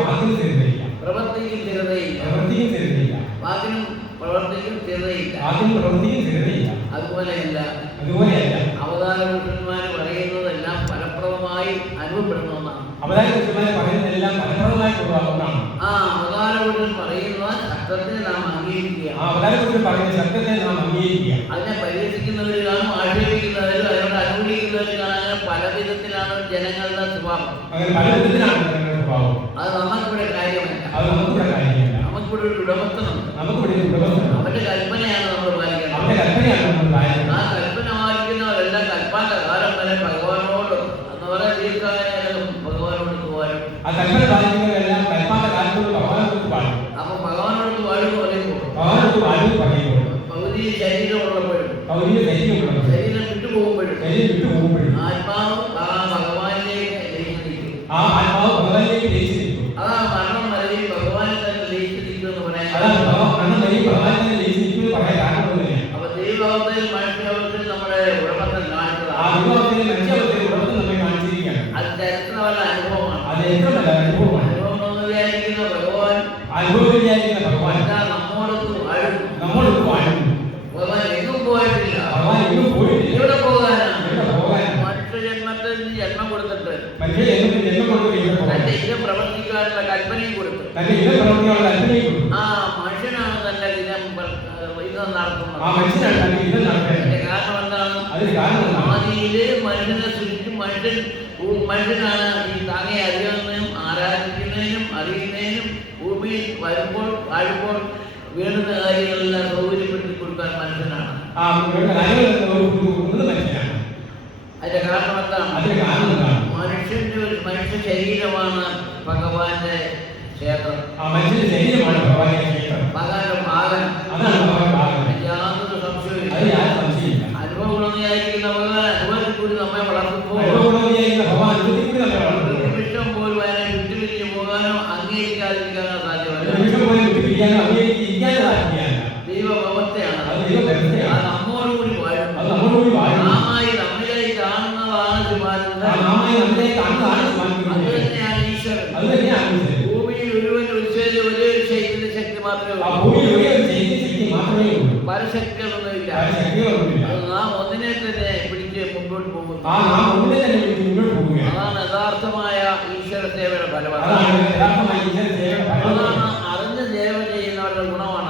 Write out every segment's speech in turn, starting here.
വാക്കിന് സ്ഥിരതയില്ല, പ്രവൃത്തിക്കും സ്ഥിരതയില്ല, പ്രവൃത്തിക്കും സ്ഥിരതയില്ല, വാക്കിനും പ്രവൃത്തിക്കും സ്ഥിരതയില്ല. വാക്കിനും പ്രവൃത്തിക്കും സ്ഥിരതയില്ല. അതുപോലെയല്ല അവതാര പുരുഷന്മാർ പറയുന്നതെല്ലാം ഫലപ്രദമായി അനുഭവപ്പെടുന്ന ഒന്നാണ്. അവതാര പുരുഷന്മാർ പറയുന്നതെല്ലാം ഫലപ്രദമായിട്ടുള്ള ഒന്നാണ്. ആ അവതാര പുരുഷൻ പറയുന്ന ശബ്ദത്തെ നാം അംഗീകരിക്കുക. ആ അവതാര പുരുഷൻ പറയുന്ന ശബ്ദത്തെ നാം അംഗീകരിക്കുക. അതിനെ പരിഹസിക്കുന്നവർ കാണും, ആക്ഷേപിക്കുന്നവരും അതിനോട് അനുകൂലിക്കുന്നവർ കാണാൻ പല വിധത്തിലാണ് ജനങ്ങളുടെ സ്വഭാവം. അങ്ങനെ പല വിധത്തിലാണ് ജനങ്ങളുടെ സ്വഭാവം. അത് നമുക്കിവിടെ കാര്യമല്ല, അത് നമുക്കിവിടെ കാര്യമല്ല. നമുക്കിവിടെ ഒരു ഉടമസ്ഥനുണ്ട്, നമുക്കിവിടെ ഒരു ഉടമസ്ഥനുണ്ട്. അവന്റെ കൽപ്പനയാണ് നമ്മൾ പാലിക്കേണ്ടത്. അവന്റെ കൽപ്പനയാണ് നമ്മൾ പാലിക്കേണ്ടത്. ആ കൽപ്പന പാലിക്കുന്നവരെല്ലാം കൽപ്പാന്റെ കാലം വരെ ഭഗവാനോട് എന്ന് പറയാൻ ദീർഘകാലം ഭഗവാനോട് പോകാനും ആ കൽപ്പന പാലിക്കുന്നവരെല്ലാം കൽപ്പാന്റെ കാലത്തോട് ഭഗവാനോട് പാടും. അപ്പൊ ഭഗവാനോട് പാടും പറയുമ്പോൾ ഭഗവാനോട് പാടും പറയുമ്പോൾ പകുതി ശരീരമുള്ളപ്പോഴും ശരീരം വിട്ടുപോകുമ്പോഴും ആത്മാവ് ആ ഭഗവാനിലേക്ക് ലയിച്ചിരിക്കും. ആ ആത്മാവ് ഭഗവാനിലേക്ക് ലയിച്ചിരിക്കും. അതാ മരണം വരെയും ഭഗവാനിൽ തന്നെ ലയിച്ചിരിക്കും എന്ന് പറയാൻ. അപ്പൊ ദൈവഭാവത്തിൽ മനുഷ്യാവസ്ഥയിൽ നമ്മുടെ ഉടമസ്ഥൻ കാണിച്ചതാണ്. അത് ചരിത്രമല്ല, അനുഭവമാണ്. അനുഭവം എന്ന് വിചാരിക്കുന്ന ഭഗവാൻ നമ്മോടൊത്ത് വാഴും. ഭഗവാൻ എങ്ങും പോയിട്ടില്ല. ഇവിടെ പോകാനാണ് മനുഷ്യജന്മത്തിൽ ജന്മം കൊടുത്തിട്ട് തന്റെ ഇനം പ്രവർത്തിക്കാനുള്ള കൽപ്പനയും കൊടുത്തു. ആ മനുഷ്യനാണ് തന്റെ ഇനം നടത്തുന്നത്. അതിന്റെ കാരണം എന്താണ്? ആദിയില് മനുഷ്യനെ സൃഷ്ടിച്ച് മനുഷ്യനാണ് ഈ താങ്ങെ അറിയുന്നതിനും ആരാധിക്കുന്നതിനും അറിയുന്നതിനും ഭൂമിയിൽ വരുമ്പോൾ വാഴുമ്പോൾ വേണ്ടുന്ന കാര്യങ്ങളെല്ലാം സൗകര്യപ്പെടുത്തി കൊടുക്കാൻ മനുഷ്യനാണ്. അതിന്റെ കാരണം എന്താണ്? മനുഷ്യ ശരീരമാണ് ഭഗവാന്റെ ക്ഷേത്രം. യാതൊരു സംശയവും അനുഭവങ്ങളൊന്നും വിചാരിക്കുന്ന ഭഗവാൻ അനുഭവത്തിൽ കൂടി നമ്മെ വളർത്തുമ്പോൾ നിമിഷം പോലും അതിനെ വിട്ടുപിരിഞ്ഞു പോകാനോ അംഗീകരിക്കാതിരിക്കാനോ സാധ്യമല്ല. ദൈവവ്യവസ്ഥയാണ്. അത് നമ്മോടുകൂടി വാഴും. നാമായി നമ്മിലേക്ക് കാണുന്നതാണ് അത് തന്നെയാണ് ഈശ്വരൻ. ഭൂമിയിൽ ഒരുവൻ ഒരേ ശൈത്യത്തിന്റെ ശക്തി മാത്രമേ ഉള്ളൂ. പരശക്തികളൊന്നുമില്ല. അത് നാം ഒന്നിനെ തന്നെ പിടിച്ച് മുന്നോട്ട് പോകുന്നു. അതാണ് യഥാർത്ഥമായ ഈശ്വര സേവയുടെ ഫലമാണ്. അതാണ് അറിഞ്ഞ് സേവ ചെയ്യുന്നവരുടെ ഗുണമാണ്.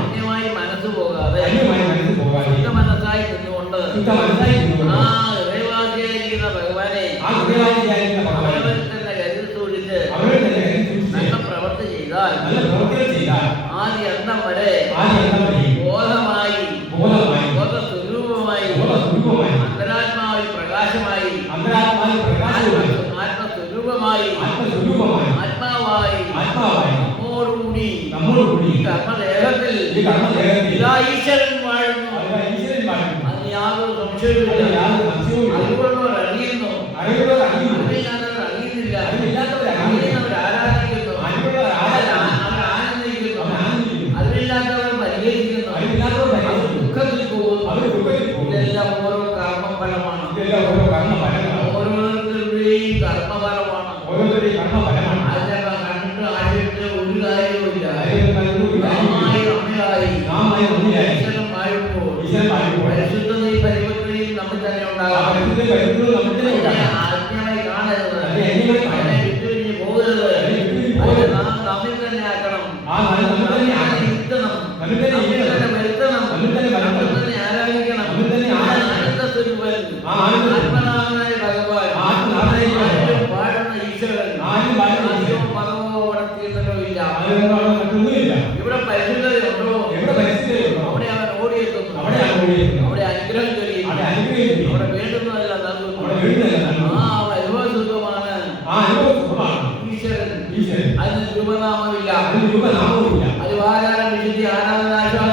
അന്യമായി മനസ്സ് പോകാതെ ശുദ്ധ മനസ്സായി നിന്നുകൊണ്ട് ആ ഹൃദയവാസിയായിരിക്കുന്ന ഭഗവാനെ അവരവരിൽ തന്നെ കരുതി സൂക്ഷിച്ച് നല്ല പ്രവൃത്തി ചെയ്താൽ ആദ്യ അന്തം വരെ ബോധമായി ബോധസ്വരൂപമായി അന്തരാത്മാവിൽ പ്രകാശമായി ആത്മസ്വരൂപമായി ആത്മാവായി നമ്മോടുകൂടി കർമ്മദേഹത്തിൽ ഇതാ ഈശ്വരൻ വാഴുന്നു. അതിന് യാതൊരു സംശയവുമില്ല. അതുകൊണ്ടവർ അറിയുന്നു, അറിയുന്നവർ അറിയുന്നില്ല, അറിയുന്നവർ ആരാധിക്കുന്നു, അവർ ആനന്ദിക്കുന്നു, അതിലില്ലാത്തവർ പരിഹരിക്കുന്നു, അവർ ദുഃഖത്തിൽ പോകുന്നു. ഇതെല്ലാം ഓരോ കർമ്മഫലമാണ്. ഓരോരുത്തരുടെയും കർമ്മഫലമാണ്. അതിനെ കണ്ട് ആയിട്ട് ഒരു കാര്യവുമില്ല. ഈശ്വരൻ വാഴുമ്പോൾ പരിശുദ്ധതയും പരിപക്വതയും നമ്മൾ തന്നെ ഉണ്ടാകാം. ആജ്ഞമായി കാണരുത്, അതിനെ വിട്ടുപിരിഞ്ഞ് പോകരുത്. നാം തമ്മിൽ തന്നെ ആക്കണം, ഇരുത്തണം, തമ്മിൽ തന്നെ വരുത്തണം, തമ്മിൽ തന്നെ ആരാധിക്കണം. ആനന്ദസ്വരൂപൻ ആത്മനാഥനായ ഭഗവാൻ പാടുന്ന ഈശ്വരൻ മതമോ വളർത്തിയിട്ടോ ഇല്ല. ഇവിടെ പരിശുദ്ധതയുണ്ടോ അവിടെ അവൻ ഓടിയെത്തുന്നു, അവിടെ അനുഗ്രഹം ചൊരിയുന്നു, അവിടെ വേണ്ടുന്നതെല്ലാം നൽകുന്നു. ആ അനുഭവസുഖമാണ് ഈശ്വരൻ. അതിന് രൂപനാമമില്ല. അത് ആചാരം വിശുദ്ധി ആരാധനാശാല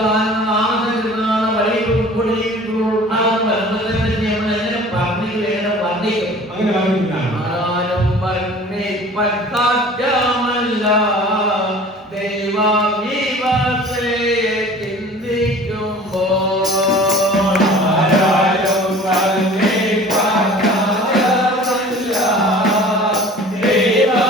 Deva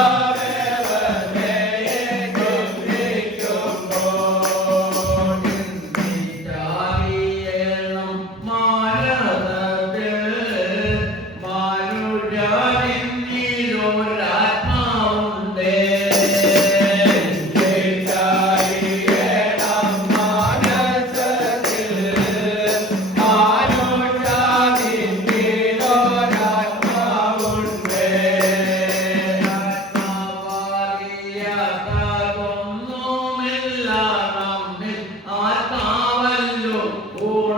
Oh,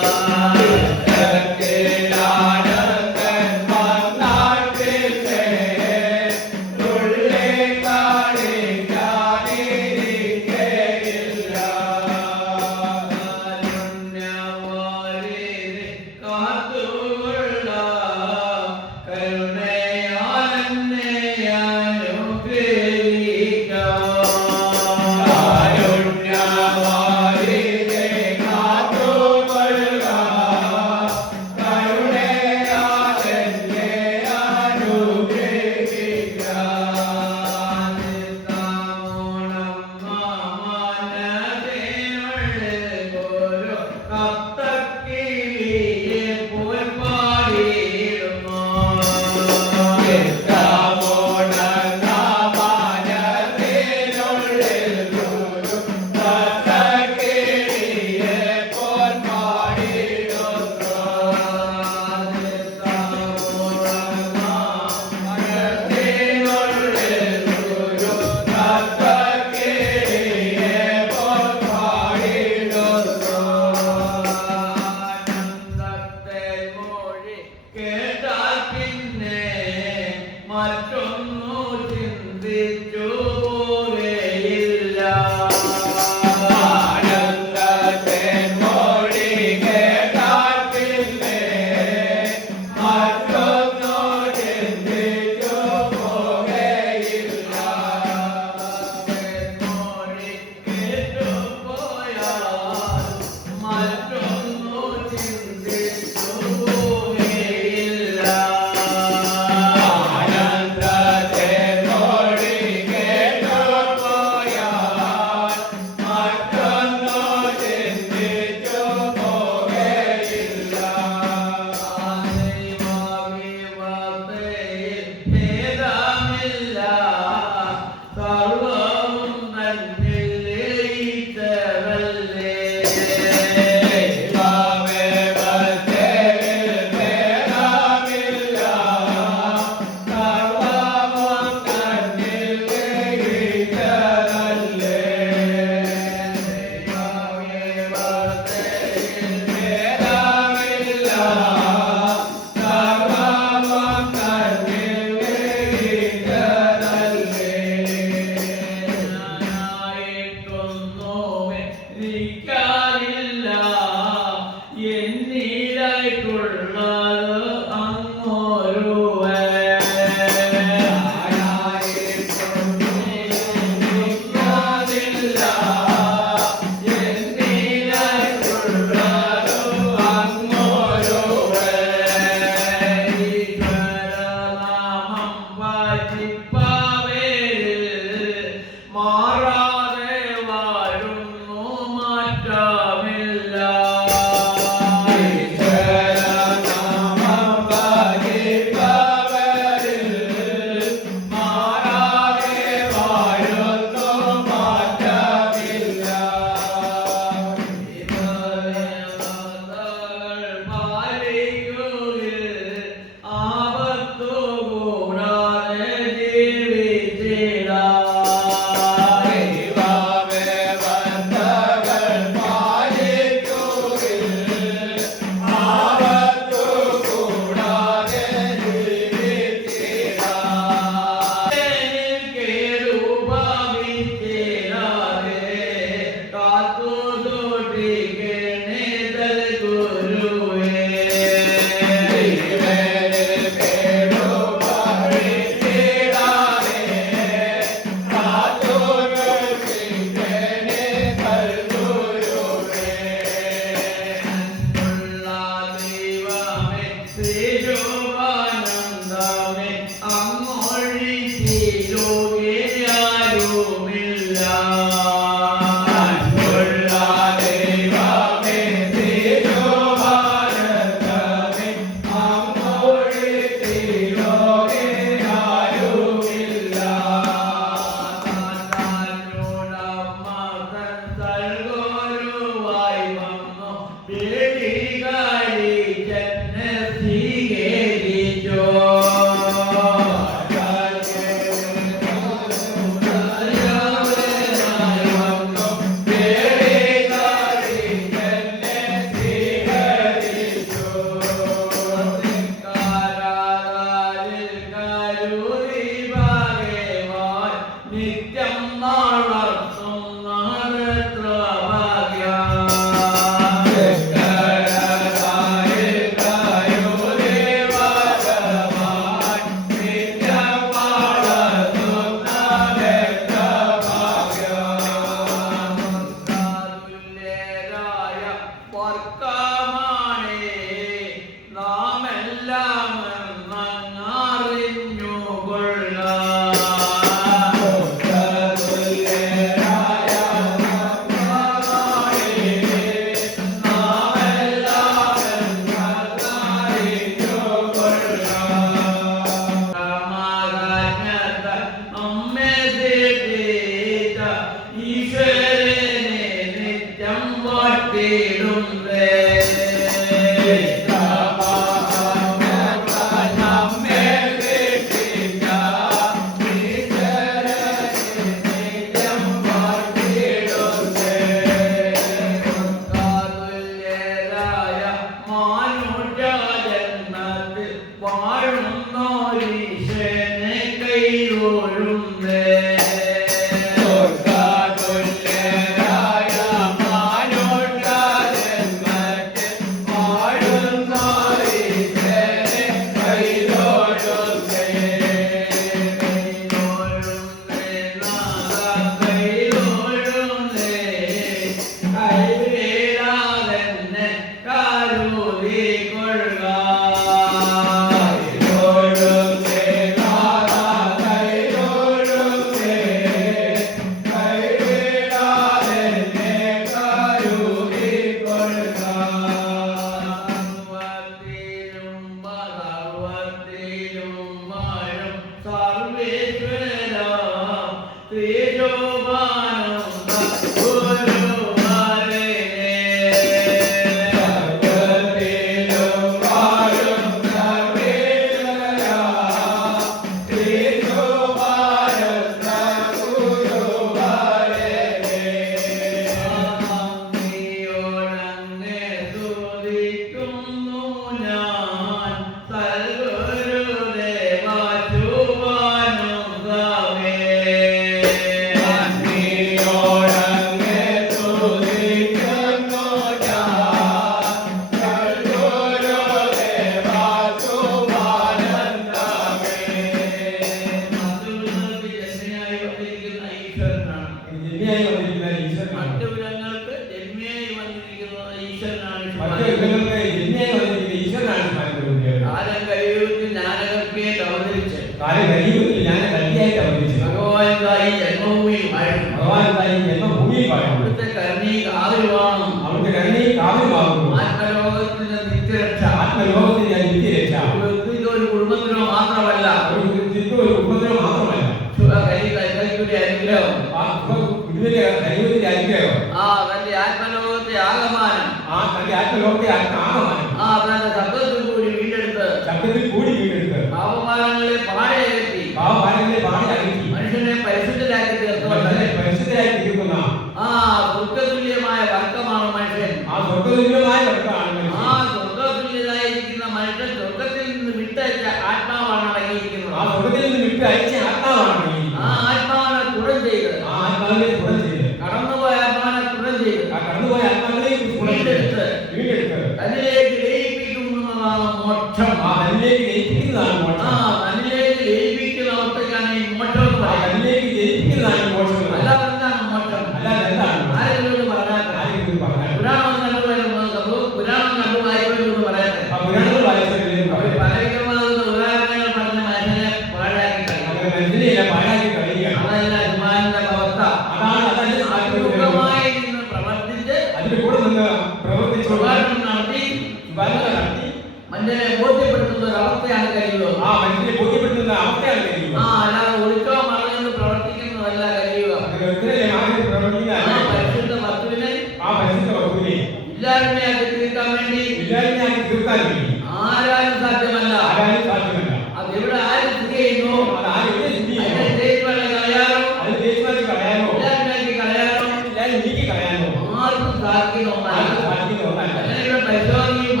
ഇല്ല ഇല്ലായ്മയാക്കി തീർക്കാൻ വേണ്ടി ഇല്ലായ്മയാക്കി തീർക്കാൻ വേണ്ടി ആരാലും സാധ്യമല്ല. ആരാലും സാധ്യമല്ല. അത് ഇവിടെ ആരും സ്ഥിതി ചെയ്യുന്നു, അത് ആരെവിടെ സ്ഥിതി ചെയ്യുന്നു? അതിനെ ജയിച്ചുകളെ കളയാനോ, അത് ജയിച്ചുമാറ്റി കളയാനോ, ഇല്ലായ്മയാക്കി കളയാനോ, ഇല്ലായ്മ നീക്കി കളയാനോ ആർക്കും സാധിക്കുന്ന ഒന്നല്ല. ആർക്കും സാധിക്കുന്ന ഒന്നല്ല. അങ്ങനെ ഇവിടെ പരിശോധനയും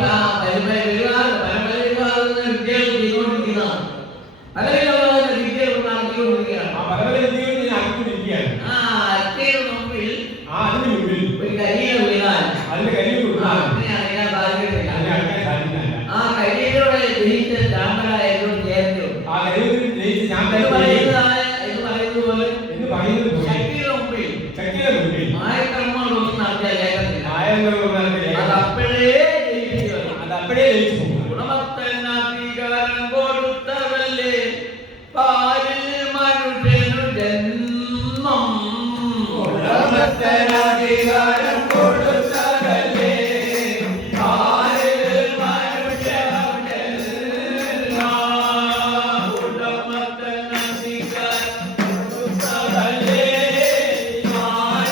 വിദ്യകൾ ചെയ്തുകൊണ്ടിരിക്കുന്നതാണ്. പല വിധമായ വിദ്യകൾ നടത്തിക്കൊണ്ടിരിക്കുകയാണ്. ആ പല വിദ്യകൾ ഞാൻ ആക്കിക്കൊണ്ടിരിക്കുകയാണ്. അറ്റയുടെ മുമ്പിൽ അതിന് മുമ്പിൽ ഒരു കരിയില വീണാൽ അതിന്റെ കരിയിൽ കൊടുത്താൽ അതിനെ അറിയാൻ സാധിക്കുന്നില്ല. അതിനെ അടക്കാൻ സാധിക്കുന്നില്ല. ആ കരിയിലൂടെ ജയിച്ച ചാമ്പലായ ചേർത്തു ആ കരിയിൽ ജയിച്ച് ഞാൻ എന്ന് പറയുന്നത് പോലെ ശക്തിയുടെ മുമ്പിൽ മായക്രമങ്ങളൊന്നും നടത്തിയ ലേഖനത്തില്ല. അത് അപ്പോഴേ ജയിച്ചു വരും. അപ്പോഴേ ജയിച്ചു പോകും. ഗുണമത്തനാധികാരം കൊടുത്തവല്ലേ പാലിൽ മനുഷ്യനു ജന്മം. ഗുണമത്തനാധികാരം കൊടുത്തവല്ലേ പാലിൽ മനുഷ്യനു ജന്മം. ഗുണമത്തനാധികാരം കൊടുത്തവല്ലേ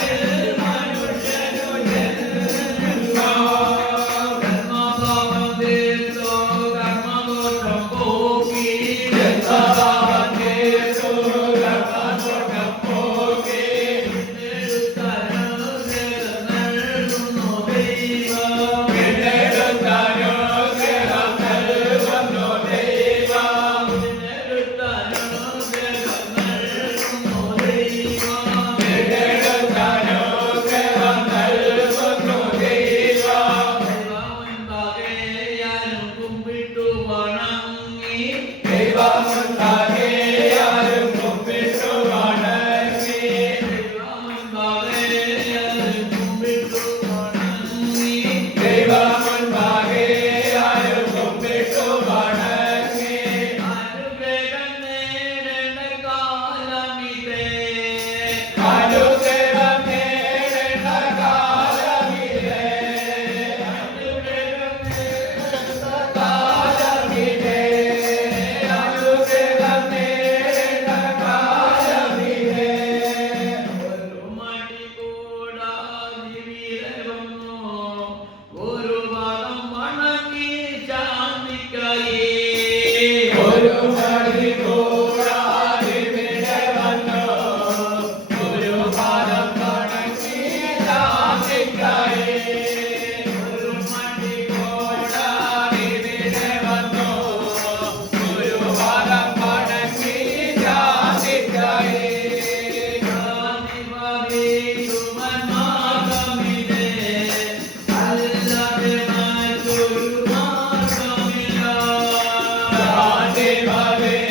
പാലിൽ മനുഷ്യനു ജന്മം. Hare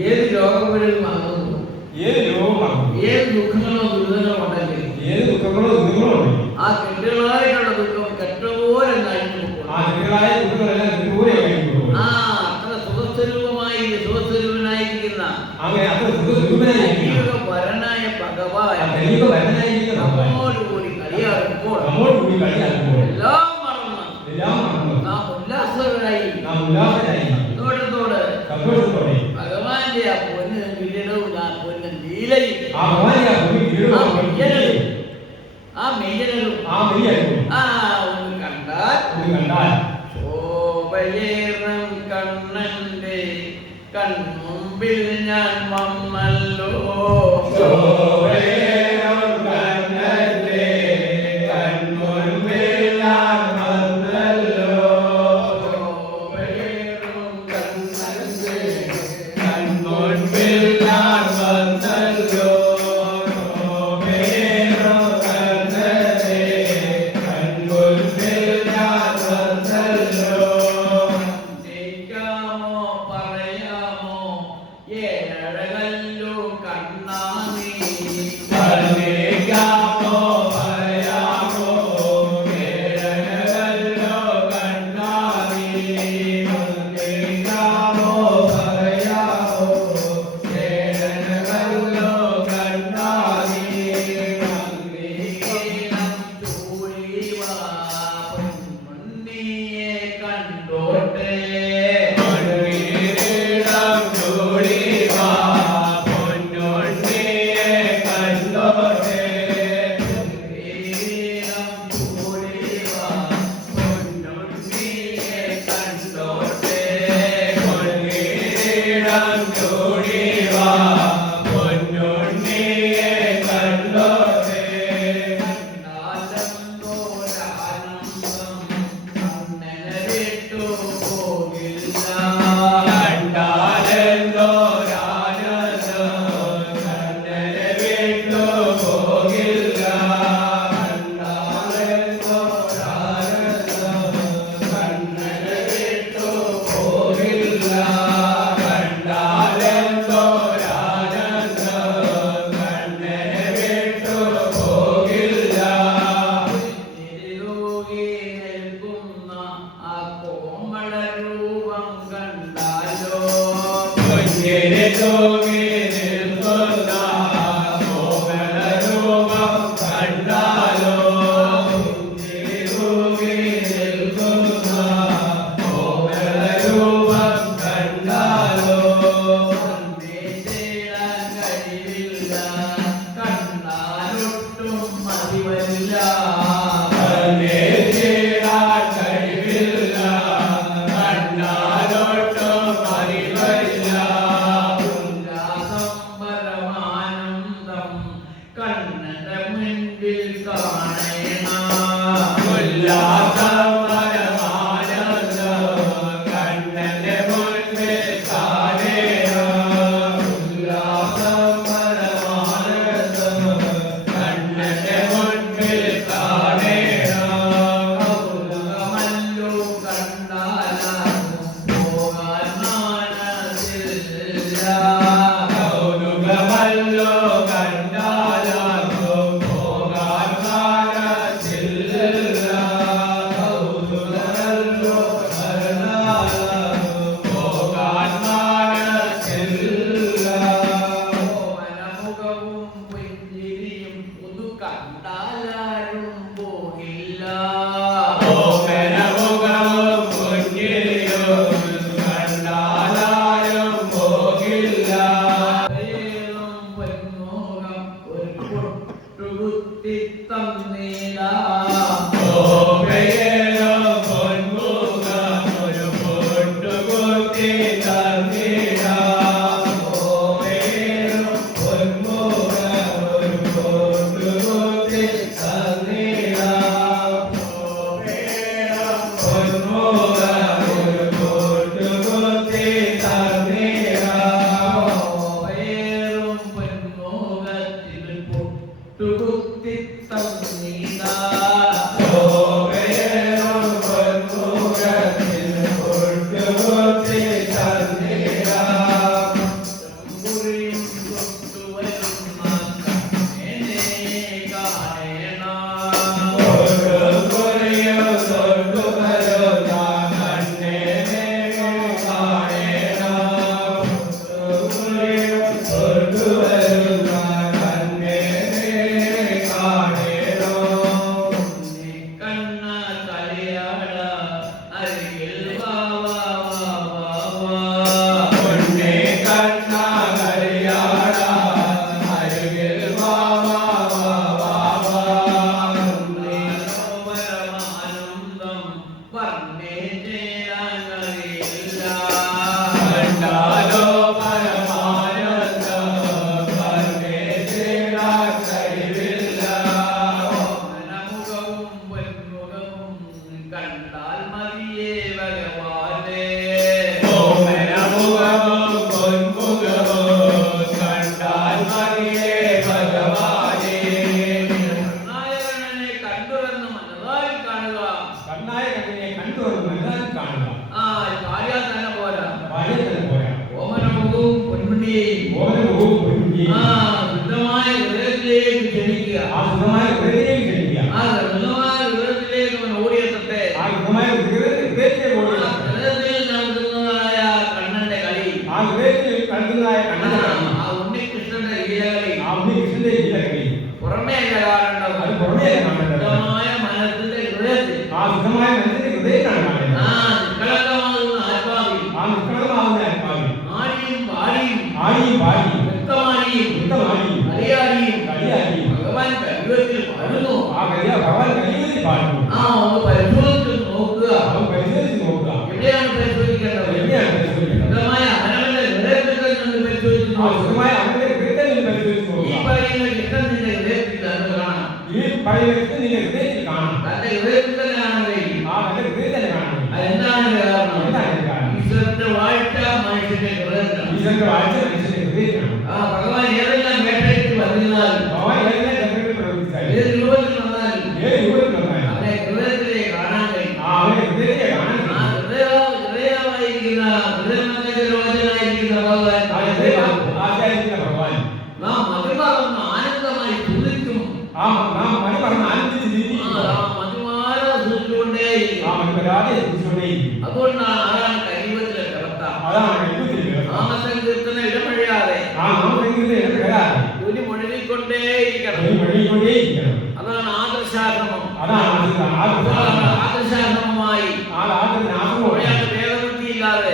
ഏത് രോഗം വരും വാങ്ങുന്നു, ഏത് രോഗം വാങ്ങുന്നു, ഏത് ദുഃഖങ്ങളോ ദുരിതങ്ങളോ ഉണ്ടെങ്കിൽ ഏത് ദുഃഖങ്ങളോ ദുരിതങ്ങളോ ഉണ്ടെങ്കിൽ ആ കെട്ടുകളായിട്ടുള്ള ദുഃഖം കെട്ടുപോലെ കഴിഞ്ഞു ആ കെട്ടുകളായ ദുഃഖങ്ങളെല്ലാം കെട്ടുപോലെ കഴിഞ്ഞു ആ അത്ര സുഖസ്വരൂപമായി സുഖസ്വരൂപനായിരിക്കുന്ന അങ്ങനെ അത്ര സുഖസ്വരൂപനായിരിക്കുന്ന വരനായ ഭഗവാൻ നമ്മോടുകൂടി കളിയാടുമ്പോൾ എല്ലാം മറന്ന് നാം ഉല്ലാസകരായി സന്തോഷത്തോടെ ഭഗവാന്റെ ആ പൊന്ന് കിരീടവും ആ പൊന്ന് ലീലയും ആ മെയ്യലും ഒന്ന് കണ്ടാൽ ശോഭയേറും കണ്ണന്റെ കൺമുമ്പിൽ ഞാൻ വന്നല്ലോ ശുദ്ധമായ ഹൃദയത്തിലേക്ക് ക്ഷണിക്കുക. ആ ശുദ്ധമായ ഹൃദയത്തിലേക്ക് ക്ഷണിക്കുക. ആ ശുദ്ധമായ ഹൃദയത്തിലേക്ക് അവൻ ഓടിയെത്തട്ടെ. ആ ശുദ്ധമായ ഹൃദയത്തിലേക്ക് ഓടിയെത്തട്ടെ. ഹൃദയത്തിൽ നടക്കുന്നതായ കണ്ണന്റെ കളി, ആ ഹൃദയത്തിൽ നടക്കുന്നതായ കണ്ണന്റെ കളി, ആ ഉണ്ണികൃഷ്ണന്റെ ലീലകളി, ആ ഉണ്ണികൃഷ്ണന്റെ ലീലകളി പുറമേയല്ല കാണേണ്ടത്. അത് പുറമേയല്ല കാണേണ്ടത്. ശുദ്ധമായ മനസ്സിന്റെ ഹൃദയത്തിൽ, ആ ശുദ്ധമായ മനസ്സിന്റെ ഹൃദയത്തിലാണ് കാണേണ്ടത്. നിഷ്കളങ്കമാകുന്ന ആത്മാവിൽ, ആ നിഷ്കളങ്കമാകുന്ന ആത്മാവിൽ ആടിയും പാടിയും വ്യക്തമാടിയും കളിയാടിയും കളിയാടിയും ഭഗവാൻ കലിയുഗത്തിൽ പാടുന്നു. ഭഗവാൻ കലിയുഗത്തിൽ പാടുന്നു. ഒന്ന് പരിശോധിച്ച് നോക്കുക. അവൻ പരിശോധിച്ച് നോക്കുക. എവിടെയാണ് പരിശോധിക്കേണ്ടത്? എവിടെയാണ് പരിശോധിക്കേണ്ടത്? ശുദ്ധമായ അവനവന്റെ ഹൃദയത്തിൽ നിന്ന് പരിശോധിച്ച് ആ നോക്കുക. ശുദ്ധമായ അവന്റെ ഹൃദയത്തിൽ പരിശോധിച്ച് ഈ നോക്കുക. പറയുന്ന കൃഷ്ണൻ നിന്റെ ഹൃദയത്തിൽ തന്നെ കാണാം. ഈ പറയുന്ന നിന്റെ ഹൃദയത്തിൽ കാണാം. തന്റെ ഹൃദയത്തിൽ തന്നെ കാണാൻ കഴിയും. ആ തന്റെ ഹൃദയത്തിൽ തന്നെ കാണാം. അതെന്താണ് കാരണം? എന്താണ് കാരണം? ഈശ്വരന്റെ വാഴ്ച മനുഷ്യന്റെ ഹൃദയത്തിലാണ്. ഈശ്വരന്റെ വാഴ്ച മനുഷ്യന്റെ ഹൃദയത്തിലാണ്. ഭഗവാൻ ഏതെല്ലാം വേട്ടയിട്ട് വന്നിരുന്നാലും, ഭഗവാൻ ഏതെല്ലാം ചക്രത്തിൽ പ്രവർത്തിച്ചാലും, ഏത് രൂപത്തിൽ വന്നാലും ഏത് രൂപത്തിൽ വന്നാലും അവനെ ഹൃദയത്തിലേക്ക് കാണാൻ കഴിയും. അവനെ ഹൃദയത്തെ കാണാൻ ഹൃദയമായിരിക്കുന്ന ഹൃദയനായിരിക്കുന്ന ഭഗവാൻ ആചാരിക്കുന്ന ഭഗവാൻ നാം മതിമറന്ന് ആനന്ദമായി തുതിക്കും. നാം മണി പറഞ്ഞ് ആനന്ദിച്ച് ചിന്തിക്കും. മതിമാര സൂചിച്ചുകൊണ്ടേയിരിക്കും. ആ മണി വരാതെ ചിന്തിച്ചുകൊണ്ടേയിരിക്കും. അതുകൊണ്ടാണ് ആരാണ് കലിയുഗത്തിലെ കിടത്ത. അതാണ് കലിയുഗത്തിലെ കിടത്ത. നാമസങ്കീർത്തന ഇടമഴിയാതെ, ആ നാമസങ്കീർത്തന ഇടമഴിയാതെ തുനി മുഴങ്ങിക്കൊണ്ടേയിരിക്കണം. മുഴങ്ങിക്കൊണ്ടേയിരിക്കണം. അതാണ് ആദർശാശ്രമം. അതാണ് ആദർശാശ്രമമായി വേദവൃത്തിയില്ലാതെ,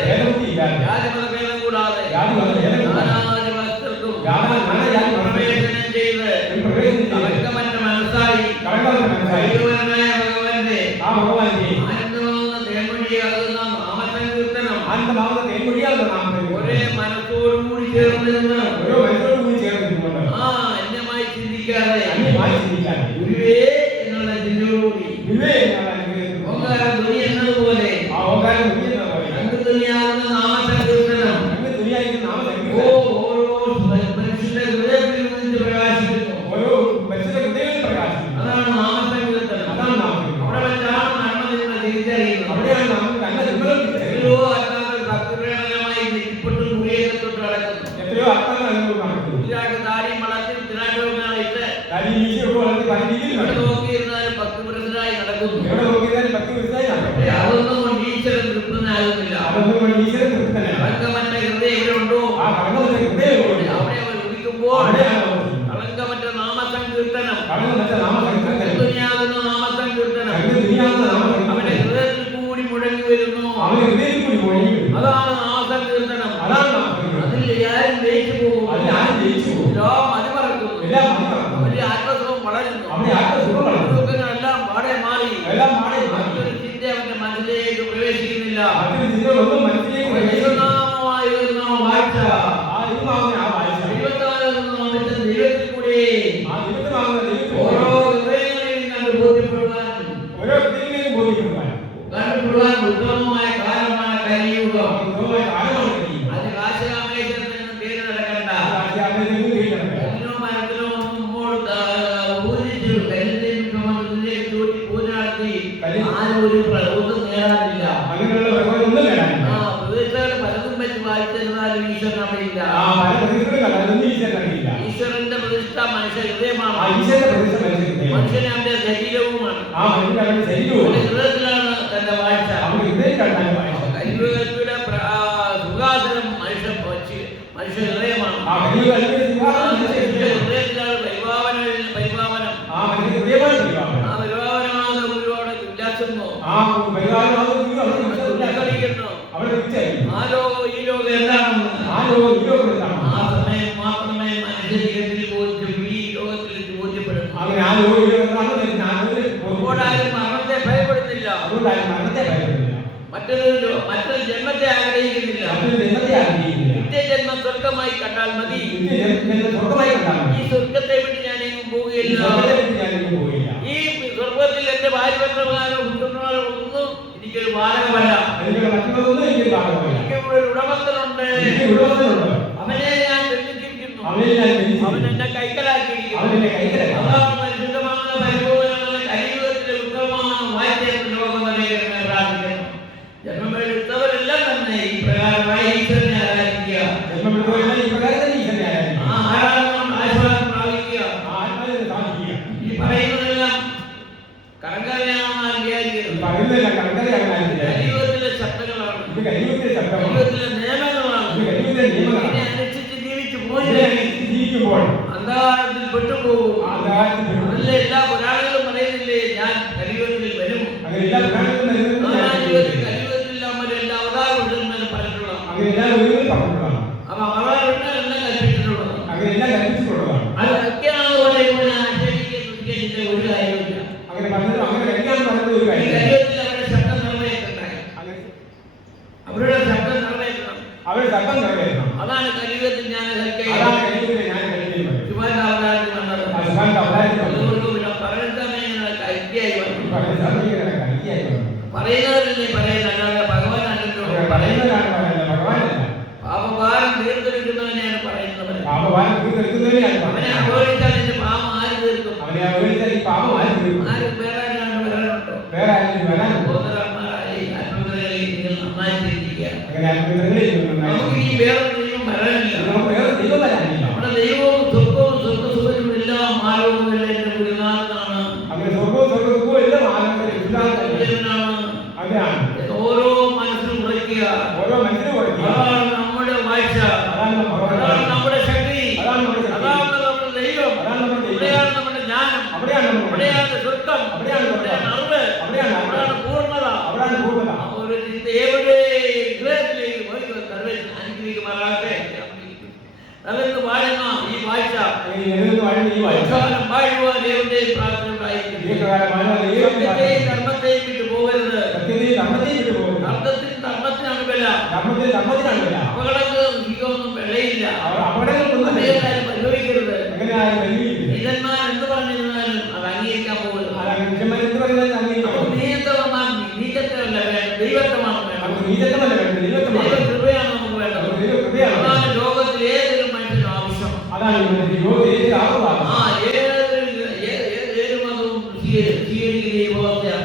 ജാതിമത ഭേദം കൂടാതെ നാനാജാതിമതസ്ഥർക്കും പ്രവേശനം ചെയ്ത് കളങ്കമറ്റ മനസ്സായി കലിയുഗനായ ഭഗവാന്റെ ആനന്ദമാകുന്ന തേൻമൊഴിയാകുന്ന നാമസങ്കീർത്തനം ഒരേ മനസ്സോടുകൂടി ചേർന്നിരുന്ന് അന്യമായി ചിന്തിക്കാതെ ഗുരുവേ എന്നുള്ള ചിന്തയോടുകൂടി ഓങ്കാരം ധ്വനി എന്നതുപോലെ രണ്ടുധ്വനിയാകുന്ന നാമസങ്കീർത്തനം ഓരോ മനുഷ്യന്റെ ഹൃദയത്തിൽ നിന്ന് പ്രകാശിക്കുന്നു. അതാണ് നാമസങ്കീർത്തനം. അവിടെ വെച്ചാണ് നന്മ തിരിച്ചറിയുന്നത്. എത്രയോ ആത്മാക്കൾ ഭക്തിപ്രേരണമായി നെറ്റിപ്പെട്ട് മുറിയൊക്കെ തൊട്ട് നടക്കുന്നു. ഇതിനായിട്ട് താടി വളർത്തി തിനാട്ടോട്ട് നോക്കിയിരുന്നാലും ഭക്തിപ്രസനായി നടക്കുന്നു. അതൊന്നും കൊണ്ട് ഈശ്വരൻ തൃപ്തനാകുന്നില്ല. കളങ്കമറ്റ ഹൃദയം എവിടെയുണ്ടോ അവിടെ അവൻ ഉദിക്കുമ്പോൾ കളങ്കമറ്റ നാമസങ്കീർത്തനം, നാമസങ്കീർത്തനം അവന്റെ ഹൃദയത്തിൽ കൂടി മുഴങ്ങി വരുന്നു. അതാണ് നാമസങ്കീർത്തനം. അതിൽ ആരും ജയിച്ചു പോകും. എല്ലാം മതിമറക്കുന്നു. അവന്റെ ആത്മസുഖം വളരുന്നു. ദുഃഖങ്ങളെല്ലാം പാടെ മാറി മറ്റൊരു ചിന്ത അവന്റെ മനസ്സിലേക്ക് പ്രവേശിക്കുന്നില്ല. ദൈവനാമമായിരുന്ന വാഴ്ച ദൈവത്തിൽ കൂടി ഓരോ ഹൃദയങ്ങളെയും കണ്ടുപിടുവാൻ ഉത്തമമായ കാലമാണ് കലിയുഗം. അത് കാശകാമേശ്വരത്തിന് പേര് നടക്കണ്ട. കല്ലിനോ മരത്തിനോ മുമ്പോട്ട് പൂജിച്ചു ചൂട്ടി പൂജ നടത്തി ആരും ഒരു ഒന്നും നേടാനില്ല. പ്രതിഷ്ഠകൾ പലതും വെച്ച് വായിച്ചിരുന്നാലും ഈശ്വരൻ അവിടെ ഇല്ല. ഈശ്വരന്റെ പ്രതിഷ്ഠ മനുഷ്യ ഹൃദയമാണ്. മനുഷ്യനെ അവന്റെ ശരീരവുമാണ്. ഹൃദയത്തിലാണ് തന്റെ വാഴ്ച. കലിയുഗത്തിലെ സുഖാസനം മനുഷ്യ ഹൃദയമാണ്. ഹൃദയത്തിലാണ് പരിപാവനം. ആ പരിപാവനമാകുന്ന ഗുരുവോടെ ഉല്ലാസമോ ആ ലോകം ഈ ലോകം എന്താണെന്ന് ആ സമയം മാത്രമേ മനുഷ്യ ജീവിതത്തിൽ ഈ ലോകത്തിൽ ബോധ്യപ്പെടുന്നു. അപ്പോഴാരും മരണത്തെ ഭയപ്പെടുന്നില്ല. മറ്റൊരു ജന്മത്തെ ആഗ്രഹിക്കുന്നില്ല. നിത്യജന്മം സ്വർഗമായി കണ്ടാൽ മതി. ഈ സ്വർഗത്തെ വിട്ട് ഞാൻ എങ്ങും പോവുകയില്ല. ഈ സ്വർഗത്തിൽ എന്റെ ഭാര്യഭർത്തമാരോ പുത്രന്മാരോ ഒന്നും എനിക്കൊരു ബാധകമല്ല. എനിക്കിവിടെ ഒരു ഉടമസ്ഥനുണ്ട്. അവനെ ഞാൻ ബന്ധിച്ചിരിക്കുന്നു. അവൻ എന്നെ കൈക്കലാക്കിയിരിക്കുന്നു. അതാണ് പരിശുദ്ധമായ പരിപൂർണമായ കലിയുഗത്തിലെ ഉത്തമമായ വാഴ്ചയെന്ന് ലോകം അറിയുന്ന പ്രാർത്ഥിക്കുന്നു. ജന്മമെടുത്തവരെല്ലാം തന്നെ ഈ പ്രകാരമായി ഈശ്വരനെ ആരാധിക്കുക. ആ ആരാധന കലിയുഗത്തിലെ നിയമങ്ങളാണ്. ഇതിനെ അനുസരിച്ച് ജീവിച്ചു പോയില്ലെങ്കിൽ അന്ധകാരത്തിൽ പെട്ടുപോകും. അതല്ലേ എല്ലാ പുരാണങ്ങളും പറയുന്നില്ലേ, ഞാൻ കലിയുഗത്തിൽ വരും. കലിയുഗത്തിൽ എല്ലാ അവതാരങ്ങളും പറഞ്ഞിട്ടുള്ളതാണ്. അപ്പൊ അവതാരം എല്ലാം കൽപ്പിച്ചിട്ടുള്ളതാണ്. അതൊക്കെയാണ് ഒരു കാര്യമില്ല. കലിയുഗത്തിൽ അവരുടെ ശബ്ദം നിറവേറ്റണം. അതാണ് കലിയുഗത്തിൽ ഞാൻ പറയുന്നവരല്ലേ പറയുന്നത്, പാപഭാരം തീർത്തെടുക്കുന്നവനെയാണ് പറയുന്നത്. അവനെ അവഗണിച്ചാൽ എന്റെ പാപം ആര് തീർക്കും? ആരും വേറെ വരാനുണ്ടോ? നമുക്ക് ഈ വേറെ ദൈവം വരാനില്ല. നമ്മുടെ ദൈവവും സ്വർഗവും സ്വർഗസുഖവും എല്ലാം മാനവുമല്ല എന്റെ ഗുരുനാഥനാണ്. ഓരോ മനസ്സിലും ഉറയ്ക്കുക. അതാണ് നമ്മുടെ വാഴ്ച, അതാണ് നമ്മുടെ ശക്തി, അതാണ് നമ്മുടെ ദൈവം, അവിടെയാണ് നമ്മുടെ ജ്ഞാനം, അവിടെയാണ് സ്വർഗം, അവിടെയാണ് അറിവ്, അവിടെയാണ് പൂർണ്ണത. ഒരു എവിടെ ഹൃദയത്തിലേക്ക് അനുഗ്രഹിക്കുമാറാകട്ടെ. അതെന്ന് വാഴുന്ന ഈ വാഴ്ച വാഴുവാൻ ദൈവത്തെയും പ്രാർത്ഥന ഉണ്ടായിരിക്കും. ധർമ്മത്തെയും വിട്ടു പോകരുത്. ധർമ്മത്തിനാണ് വില. അപകടങ്ങളും ഭീകരമൊന്നും വിലയില്ല. പരിഗണിക്കരുത്. നീതന്മാർ എന്ത് പറഞ്ഞിരുന്നാലും അത് അംഗീകരിക്കാൻ പോകരുത്. നീതത്വമല്ല വേണ്ടത്, ദൈവത്വമാണ് വേണ്ടത്. ദൈവകൃപയാണ് നമുക്ക് വേണ്ടത്. അതാണ് ലോകത്തിൽ ഏതൊരു മനുഷ്യനും ആവശ്യം. ഏത് മതവും സ്വീകരിക്കുന്ന ഈ വ്യവസ്ഥയാണ്.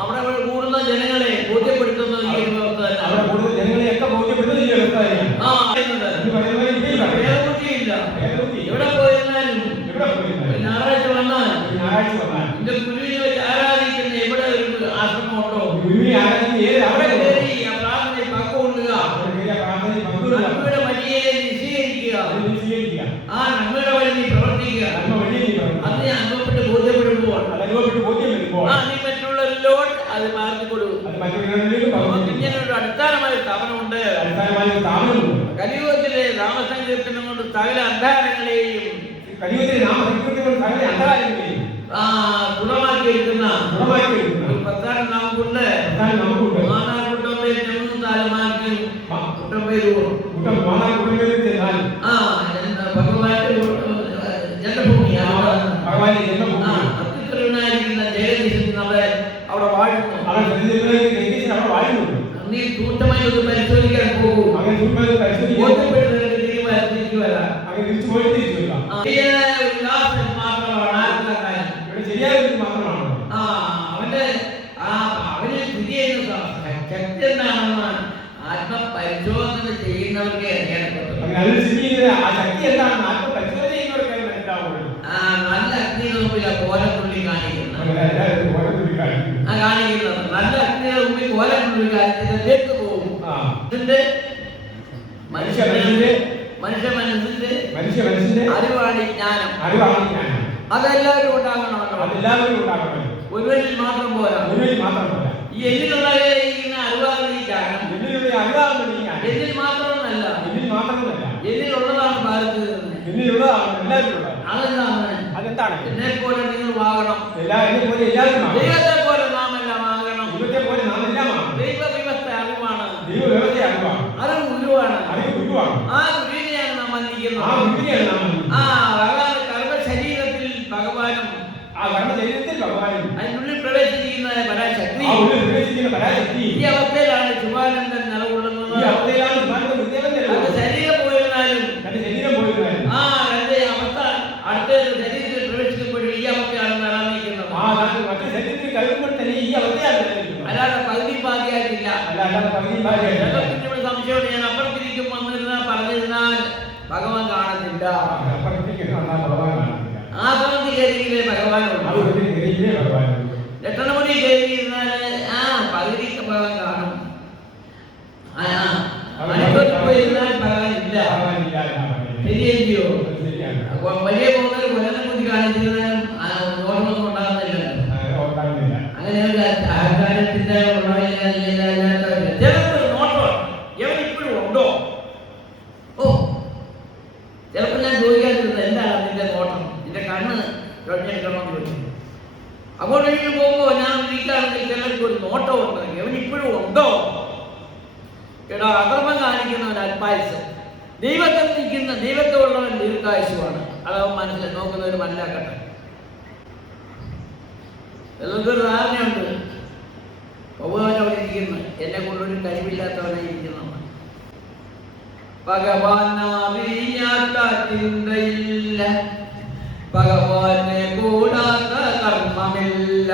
അവിടെ കൂടുന്ന ജനങ്ങളെ ബോധ്യപ്പെടുത്തുന്ന ഈ വ്യവസ്ഥ ഭേദബുദ്ധിയില്ല. എവിടെ പോയിരുന്നാലും ഞായറാഴ്ച വന്നാൽ എന്റെ ഗുരുവിനെ വെച്ച് ആരാധിക്കുന്ന എവിടെ ഒരു ആശ്രമമുണ്ടോ പ്രാർത്ഥനയിൽ പങ്കുകൊള്ളുക. നന്മയുടെ വഴിയെ സ്വീകരിക്കുക. ആ നന്മയുടെ വഴി നീ പ്രവർത്തിക്കുക. അത് നീ അനുഭവപ്പെട്ട് ബോധ്യപ്പെടുമ്പോൾ നീ മറ്റുള്ളവരിലോട്ട് അത് മാറ്റി കൊടുക്കും. ഇങ്ങനെ ഒരു അടിസ്ഥാനമായ സ്ഥാപനമുണ്ട്. കലിയുഗത്തിലെ നാമസങ്കീർത്തനം കൊണ്ട് സകല അന്ധകാരങ്ങളെയും ഗുണമാക്കി എടുക്കുന്ന പ്രധാനം നമുക്കുണ്ട്. ഭഗവാനായിരിക്കുന്ന ജഗദീശൻ നമ്മളെ അവിടെ വാഴുന്നു. നീ കൂട്ടമായി ഒന്ന് പരിശോധിക്കാൻ പോകും. തിരിച്ചു വരാം. അവന് പുതിയ ശക്തി എന്താണെന്ന് ആത്മപരിശോധന ചെയ്യുന്നവർക്ക് അറിയാൻ പറ്റും. നല്ല അഗ്നിയുടെ മുമ്പിൽ കോലത്തുള്ളി കാണിക്കുന്നത്. നല്ല അഗ്നിയുടെ മുമ്പിൽ കോലത്തുള്ളി കാണിച്ചിട്ട് പോകും. ഇതിന്റെ മനുഷ്യ മനസ്സിന്റെ അറിവാണ് ജ്ഞാനം. അതെല്ലാവരും ഉണ്ടാകണമല്ലോ. ഒരുവരിൽ മാത്രം പോരാ. ഈ എന്നിലുള്ള അറിവാണ് ഈ ജ്ഞാനം. എന്നിൽ മാത്രമല്ല, എന്നിലുള്ളതാണ് ഭാരതത്തിൽ. അതെന്താണ്? എന്നെ പോലെ നിങ്ങൾ ആകണം. ദൈവത്തെ പോലെ നാം എല്ലാം ആകണം. ദൈവവ്യവസ്ഥ അറിവാണ്. അറിവ് ഗുരുവാണ്. ആ ഗുരുവിനെയാണ് നാം വന്ദിക്കുന്നത്. അതാണ് കർമ്മശരീരത്തിൽ ഭഗവാനും അതിനുള്ളിൽ പ്രവേശിക്കുന്ന പരാശക്തി. ഈ അവസ്ഥയിലാണ് ശിവാനന്ദൻ നിലകൊള്ളുന്നത്. ശരീരം പോയിരുന്നാലും എന്റെ അവസ്ഥ അടുത്ത ശരീരത്തിൽ പ്രവേശിക്കുമ്പോഴും ഈ അവസ്ഥയാണ് നിലനിൽക്കുന്നത്. അല്ലാതെ പകുതി പാതിയായിട്ടില്ല. സംശയമുണ്ട്. ഞാൻ അപ്പുറത്തിരിക്കും വന്നിരുന്നാൽ പറഞ്ഞിരുന്നാൽ ഭഗവാൻ കാണത്തില്ല. ആസനത്തിൽ കയറിയില്ലേ ഭഗവാനുണ്ട്. ലക്ഷണമുടി കയറിയിരുന്നാൽ പകുതി ഭഗവാൻ കാണും. മണിക്കൂറിൽ പോയി ഇരുന്നാൽ പറയാനില്ല. ശരിയല്ലയോ? വലിയ പോകുന്ന കൊല്ലനെ കുറിച്ച് കാണിച്ചിരുന്നാലും ഓർമ്മൊന്നും ഉണ്ടാകുന്നില്ലല്ലോ. അങ്ങനെ ഒരു അഹങ്കാരത്തിന്റെ ചിലപ്പോൾ നോട്ടോ എവൻ ഇപ്പോഴും ഉണ്ടോ? ഓ, ചിലപ്പോൾ ഞാൻ ചോദിക്കാതിരുന്നത് എന്താണ് നിന്റെ നോട്ടം, നിന്റെ കണ്ണ് എടുക്കണമെന്ന് ചോദിച്ചു. അങ്ങോട്ടെങ്കിലും പോകുമ്പോൾ ഞാൻ വീട്ടിലാണെങ്കിൽ ചിലർക്ക് ഒരു നോട്ടം ഉണ്ട്, എവൻ ഇപ്പോഴും ഉണ്ടോ? എടാ, അധർമ്മം കാണിക്കുന്നവൻ അല്പായുസ്, ദൈവത്തെ നിൽക്കുന്ന ദൈവത്തെ ഉള്ളവൻ ദീർഘായുസുമാണ്. അതവൻ മനസ്സിൽ നോക്കുന്നവർ മനസ്സിലാക്കട്ടെ. എല്ലാവർക്കൊരു ധാരണയുണ്ട്, ഭഗവാൻ അവിടെ ഇരിക്കുന്നു, എന്നെ കൊണ്ടൊരു കഴിവില്ലാത്തവനെ ഇരിക്കുന്നവൻ. ഭഗവാൻ അറിയാത്ത ചിന്തയില്ല, ഭഗവാനെ കൂടാത്ത കർമ്മമില്ല.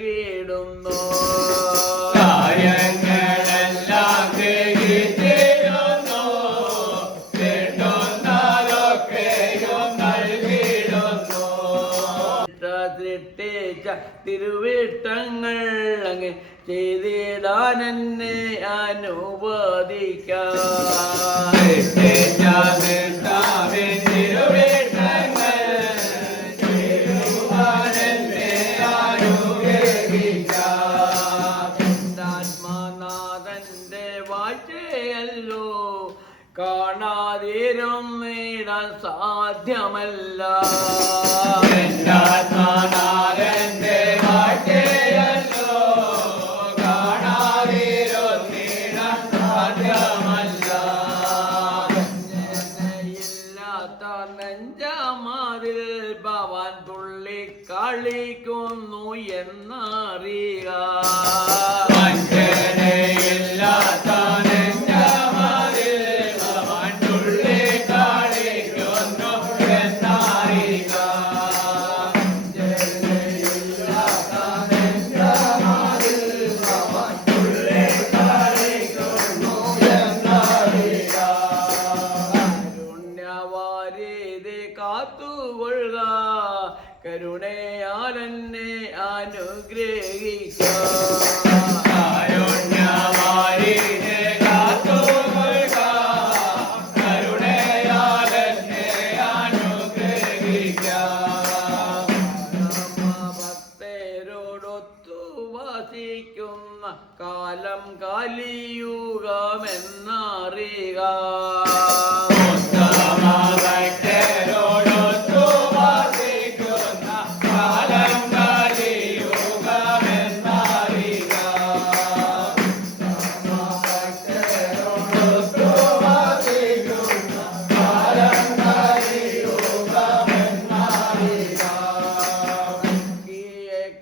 നൽകിയിടുന്നു. കാര്യങ്ങളെല്ലാം ഗ്രഹിച്ചിടുന്നു, വേണ്ടുന്നതൊക്കെയും നൽകിയിടുന്നു. സൃഷ്ടിച്ച തിരുവിട്ടങ്ങൾ അങ്ങ് ചെയ്തിടാൻ എന്നെ അനുവദിക്കാം. ആത്മനാഥന്റെ വാഴ്ചയല്ലോ കാണാതിരും നേടാൻ സാധ്യമല്ല. ആത്മനാഥന്റെ വാഴ്ചയല്ലോ കാണാതിരും നേടാൻ സാധ്യമല്ല. ഇല്ലാത്ത നെഞ്ചമാതിൽ ഭവൻ തുള്ളി കളിക്കുന്നു എന്നറിയുക. കാത്തുകൊള്ളുക, കരുണയാൽ എന്നെ അനുഗ്രഹിക്കുക. ഭക്തരോടൊത്തു വസിക്കുന്ന കാലം കലിയുഗമെന്നറിയുക.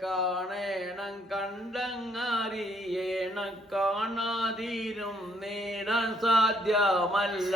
കാണേണം കണ്ടങ്ങറിയേണം കാണാതിരും നേടാൻ സാധ്യമല്ല.